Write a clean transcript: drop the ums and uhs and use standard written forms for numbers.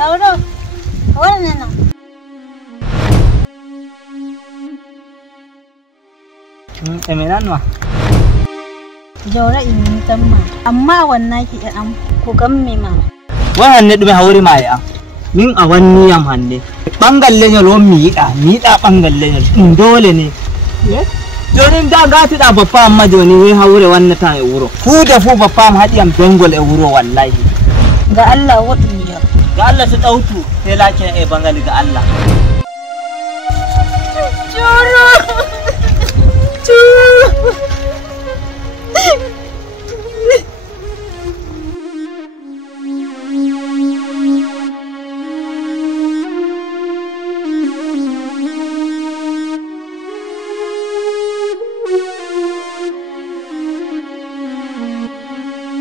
Jauro, wannan nan. Emenan ma. Jauro in tamma. Amma wannan ki am ku gamme ma. Wannan ne dume hawri ma ya. Min a wanni yam hanne. Bangalle ne lo miida bangalle ne dole ne. Yes. Jonin da gati da baffa amma joni wai hawre wannan ta e wuro. Fu da fu baffa am hadi am bengol e wuro wallahi. Ga Allah wadin ya. Ga Allah su dautu sai lakin e bangali ga Allah. Jauro